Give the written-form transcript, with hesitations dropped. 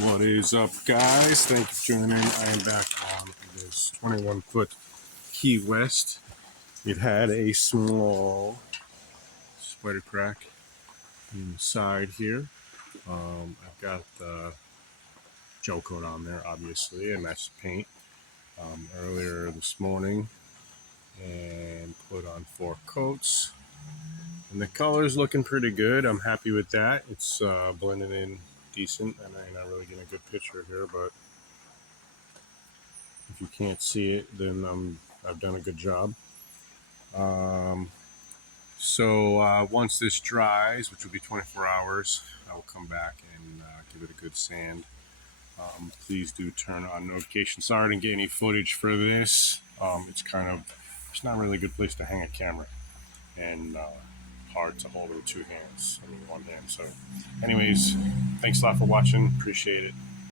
What is up, guys? Thank you for tuning in. I am back on this 21-foot Key West. It had a small spider crack inside here. I've got the gel coat on there, obviously, and that's paint earlier this morning, and put on 4 coats. And the color's looking pretty good. I'm happy with that. It's blending in decent, and I'm not really getting a good picture here, but if you can't see it, then I've done a good job. Once this dries, which will be 24 hours, I will come back and give it a good sand. Please do turn on notifications. Sorry I didn't get any footage for this. It's not really a good place to hang a camera, and hard to hold with 2 hands. I mean, 1 hand. So anyways, thanks a lot for watching. Appreciate it.